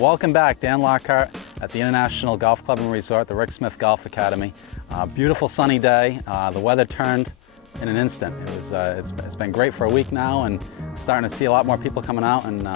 Welcome back, Dan Lockhart at the International Golf Club and Resort, the Rick Smith Golf Academy. Beautiful sunny day. The weather turned in an instant. It's been great for a week now, and starting to see a lot more people coming out and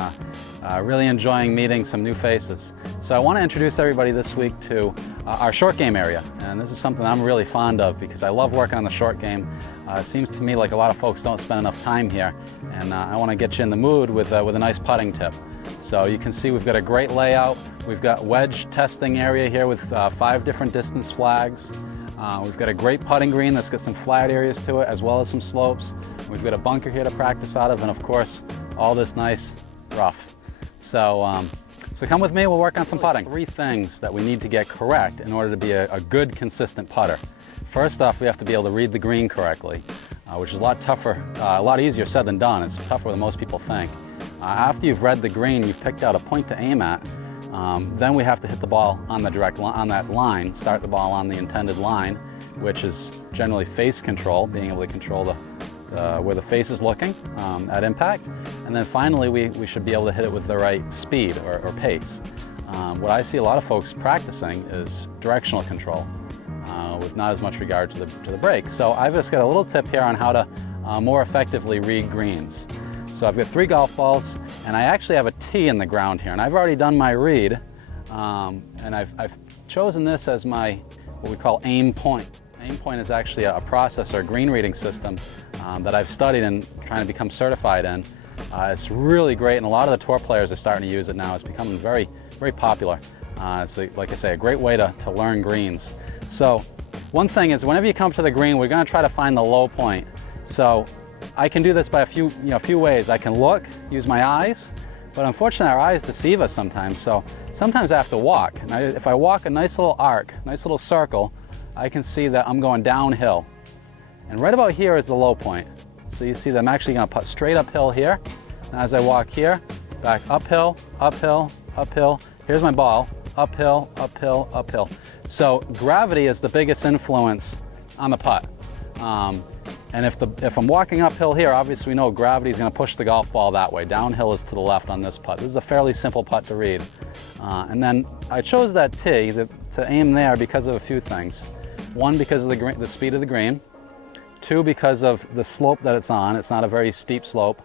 really enjoying meeting some new faces. So I want to introduce everybody this week to our short game area, and this is something I'm really fond of because I love working on the short game. It seems to me like a lot of folks don't spend enough time here, and I want to get you in the mood with a nice putting tip. So you can see we've got a great layout. We've got wedge testing area here with 5 different distance flags. We've got a great putting green that's got some flat areas to it as well as some slopes. We've got a bunker here to practice out of, and of course all this nice rough. So come with me, we'll work on some putting. 3 things that we need to get correct in order to be a good, consistent putter. First off, we have to be able to read the green correctly, which is a lot tougher, a lot easier said than done. It's tougher than most people think. After you've read the green, you've picked out a point to aim at, then we have to hit the ball on the on that line, start the ball on the intended line, which is generally face control, being able to control where the face is looking at impact. And then finally, we should be able to hit it with the right speed or pace. What I see a lot of folks practicing is directional control with not as much regard to the break. So I've just got a little tip here on how to more effectively read greens. So I've got 3 golf balls, and I actually have a tee in the ground here, and I've already done my read, and I've chosen this as my, what we call aim point. Aim point is actually a process or a green reading system that I've studied and trying to become certified in. It's really great, and a lot of the tour players are starting to use it now. It's becoming very, very popular. It's, like I say, a great way to learn greens. So one thing is, whenever you come to the green, we're going to try to find the low point. So I can do this by a few ways. I can look, use my eyes, but unfortunately our eyes deceive us sometimes. So sometimes I have to walk. And if I walk a nice little arc, nice little circle, I can see that I'm going downhill. And right about here is the low point. So you see that I'm actually going to putt straight uphill here. And as I walk here, back uphill, uphill, uphill. Here's my ball, uphill, uphill, uphill. So gravity is the biggest influence on the putt. And if I'm walking uphill here, obviously we know gravity is going to push the golf ball that way. Downhill is to the left on this putt. This is a fairly simple putt to read. And then I chose that tee to aim there because of a few things. 1, because of the speed of the green. 2, because of the slope that it's on. It's not a very steep slope.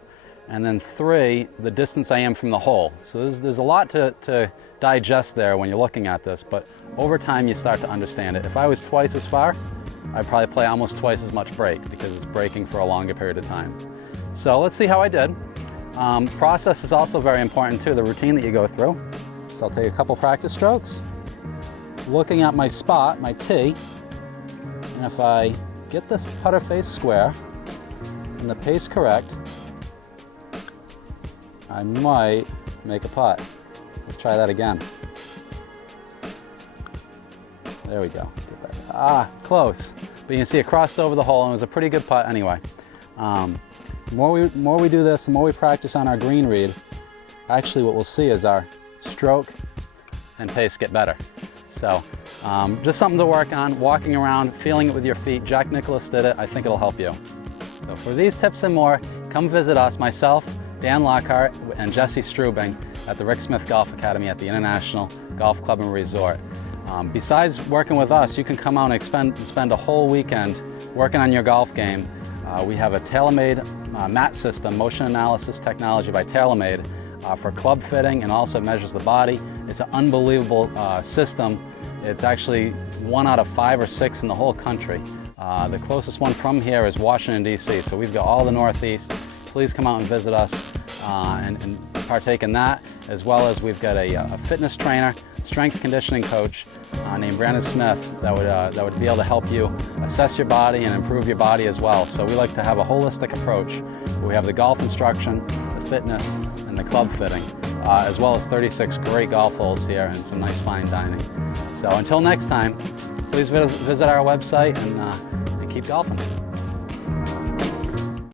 And then 3, the distance I am from the hole. So there's a lot to digest there when you're looking at this, but over time you start to understand it. If I was twice as far, I'd probably play almost twice as much break because it's breaking for a longer period of time. So let's see how I did. Process is also very important too, the routine that you go through. So I'll take a couple practice strokes, looking at my spot, my tee, and if I get this putter face square and the pace correct, I might make a putt. Let's try that again. There we go. Close. But you can see it crossed over the hole, and it was a pretty good putt anyway. The more we do this, the more we practice on our green read, actually what we'll see is our stroke and pace get better. So just something to work on, walking around, feeling it with your feet. Jack Nicklaus did it. I think it'll help you. So for these tips and more, come visit us, myself, Dan Lockhart, and Jesse Strubing at the Rick Smith Golf Academy at the International Golf Club and Resort. Besides working with us, you can come out and spend a whole weekend working on your golf game. We have a tailor-made mat system, motion analysis technology by TaylorMade for club fitting, and also measures the body. It's an unbelievable system. It's actually 1 out of 5 or 6 in the whole country. The closest one from here is Washington, D.C., so we've got all the Northeast. Please come out and visit us and partake in that, as well as we've got a fitness trainer, strength conditioning coach named Brandon Smith that would be able to help you assess your body and improve your body as well. So we like to have a holistic approach. We have the golf instruction, the fitness, and the club fitting, as well as 36 great golf holes here and some nice fine dining. So until next time, please visit our website and keep golfing.